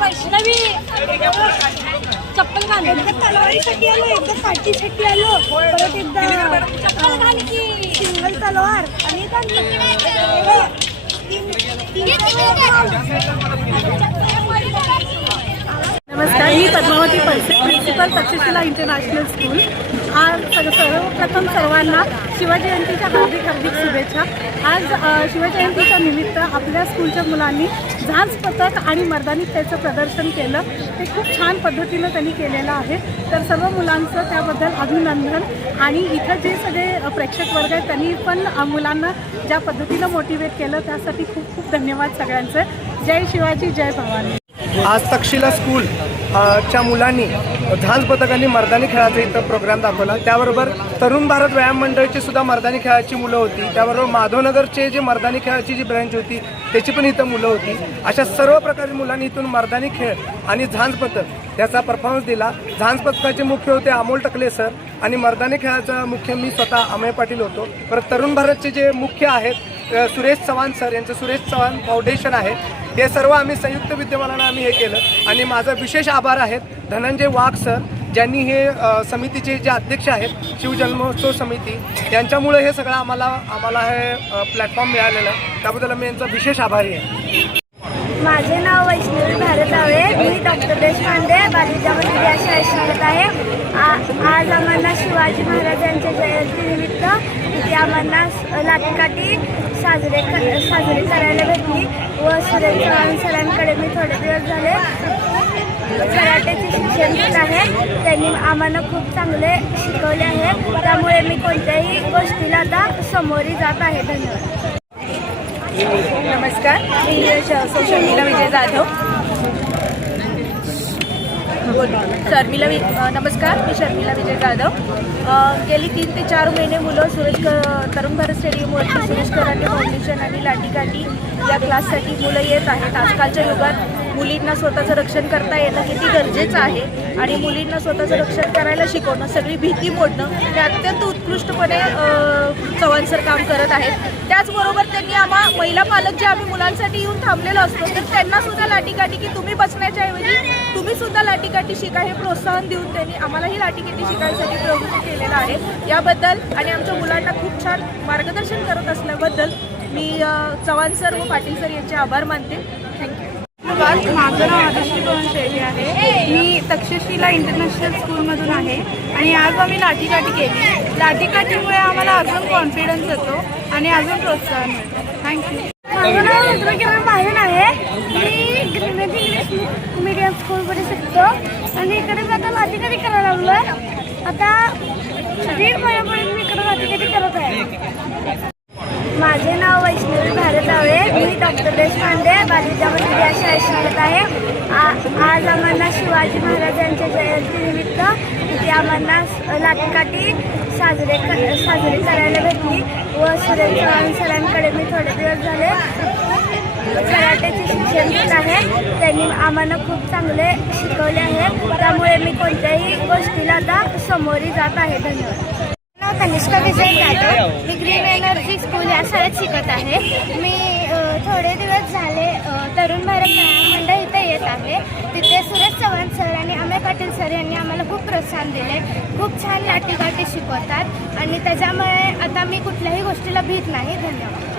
वैष्णवी चप्पल घाल, एकदा तलवारीसाठी आलो, एकदा पाठीसाठी आलो, परत एकदा चप्पल घाल की सिंगल तलवार आणि नमस्कार, मी Padmavati Parse, principal Takshashila international school. आज सर्वप्रथम सर्वांना शिवजयंतीच्या हार्दिक शुभेच्छा. आज शिवजयंतीच्या निमित्त आपल्या स्कूलच्या मुलांनी झांज पथक आणि मर्दानी खेळचं प्रदर्शन केलं. ते खूप छान पद्धतीनं त्यांनी केलेलं आहे. तर सर्व मुलांचं त्याबद्दल अभिनंदन. आणि इथं जे सगळे प्रेक्षक वर्ग आहेत त्यांनी पण मुलांना ज्या पद्धतीनं मोटिवेट केलं त्यासाठी खूप खूप धन्यवाद सगळ्यांचे. जय शिवाजी, जय भवानी. आज तक्षशिला स्कूल च्या मुलांनी झांज पथक आणि मर्दानी खेळाचा इथं प्रोग्राम दाखवला. त्याबरोबर तरुण भारत व्यायाम मंडळची सुद्धा मर्दानी खेळाची मुलं होती. त्याबरोबर माधवनगरचे जे मर्दानी खेळाची जी ब्रँच होती त्याची पण इथं मुलं होती. अशा सर्व प्रकारच्या मुलांनी इथून मर्दानी खेळ आणि झांज पथक याचा परफॉर्मन्स दिला. झांज पथकाचे मुख्य होते अमोल टकले सर आणि मर्दानी खेळाचा मुख्य मी स्वतः अमय पाटील होतो. परत तरुण भारतचे जे मुख्य आहेत सुरेश चव्हाण सर, यांचं सुरेश चव्हाण फाउंडेशन आहे. हे सर्व आम्ही संयुक्त विद्यमानानं आम्ही हे केलं. आणि माझा विशेष आभार आहेत धनंजय वाघ सर, ज्यांनी हे समितीचे जे अध्यक्ष आहेत शिवजन्मोत्सव समिती, यांच्यामुळे हे सगळं आम्हाला हे प्लॅटफॉर्म मिळालेलं आहे. त्याबद्दल मी यांचा विशेष आभारी आहे. माझे नाव वैष्णवी भारतावे, मी डॉक्टर देशपांडे बालिजामध्ये या शाळेत शिकत आहे. आज आम्हाला शिवाजी महाराजांच्या जयंतीनिमित्त इथे आम्हाला लाठीकाठी साजरी करायला भेटली. व सुरेश चव्हाण सरांकडे मी थोडे दिवस झाले कराटेचे शिक्षण घेत आहे. त्यांनी आम्हाला खूप चांगले शिकवले आहे. त्यामुळे मी कोणत्याही गोष्टीला आता सामोरी जात आहे. धन्यवाद. नमस्कार, मी शर्मिला विजय जाधव. नमस्कार, मी शर्मिला विजय जाधव. गेली 3 ते 4 महिने मुलं तरुण भारत स्टेडियमवरती सुरेश कराटे फाउंडेशन आणि लाठीकाठी या क्लाससाठी मुलं येत आहेत. आजकालच्या युगात मुलींना स्वतःचं रक्षण करता येणं किती गरजेचं आहे आणि मुलींना स्वतःचं रक्षण करायला शिकवणं, सगळी भीती मोडणं हे अत्यंत उत्कृष्टपणे चव्हाण सर काम करत आहेत. त्याचबरोबर त्यांनी महिला पालक जे आम्ही मुलांसाठी येऊन थांबलेलो असतो तर त्यांनासुद्धा लाठीकाठी की तुम्ही बसण्याच्या ऐवजी तुम्ही सुद्धा लाठीकाठी शिका हे प्रोत्साहन देऊन त्यांनी आम्हालाही लाठीकाठी शिकायसाठी प्रवृत्त केलेलं आहे. याबद्दल आणि आमच्या मुलांना खूप छान मार्गदर्शन करत असल्याबद्दल मी चव्हाण सर व पाटील सर यांचे आभार मानते. थँक्यू. माझं नाव आदिश्री पवन शेळके आहे. मी तक्षशिला इंटरनॅशनल स्कूलमधून आहे आणि आज आम्ही लाठीकाठी केली. लाठीकाठीमुळे आम्हाला अजून कॉन्फिडन्स येतो आणि अजून प्रोत्साहन मिळतं. थँक्यू. माझं नाव रुद्रकिरण पाहिण आहे. मी ग्रेनेड इंग्लिश मीडियम स्कूलमध्ये शिकतो आणि इकडे आता लाठीकाठी करायला लागलो आहे. आता 1.5 महिन्यापर्यंत मी इकडे लाठीकाठी करत आहे. माझे नाव वैष्णवी भारतावे, मी डॉक्टर देशपांडे बालिजामध्ये या शाळेत शिकत आहे. आज आम्हाला शिवाजी महाराजांच्या जयंतीनिमित्त इथे आम्हाला लाठीकाठी साजरी करायला भेटली. व सुरेश चव्हाण सरांकडे मी थोडे दिवस झाले कराटेचे शिक्षण घेत आहे. त्यांनी आम्हाला खूप चांगले शिकवले आहे. त्यामुळे मी कोणत्याही गोष्टीला आता सामोरी जात आहे. धन्यवाद. नाव तनिष्का विजय जाधव. मी ग्रीन एनर्जी स्कूल या शाळेत शिकत आहे. मी थोडे दिवस झाले तरुण भारत व्यायाम मंडळ इथे येत आहे. तिथे सुरेश चव्हाण सर आणि अमय पाटील सर यांनी आम्हाला खूप प्रोत्साहन दिले. खूप छान लाठीकाठी शिकवतात आणि त्याच्यामुळे आता मी कुठल्याही गोष्टीला भीत नाही. धन्यवाद.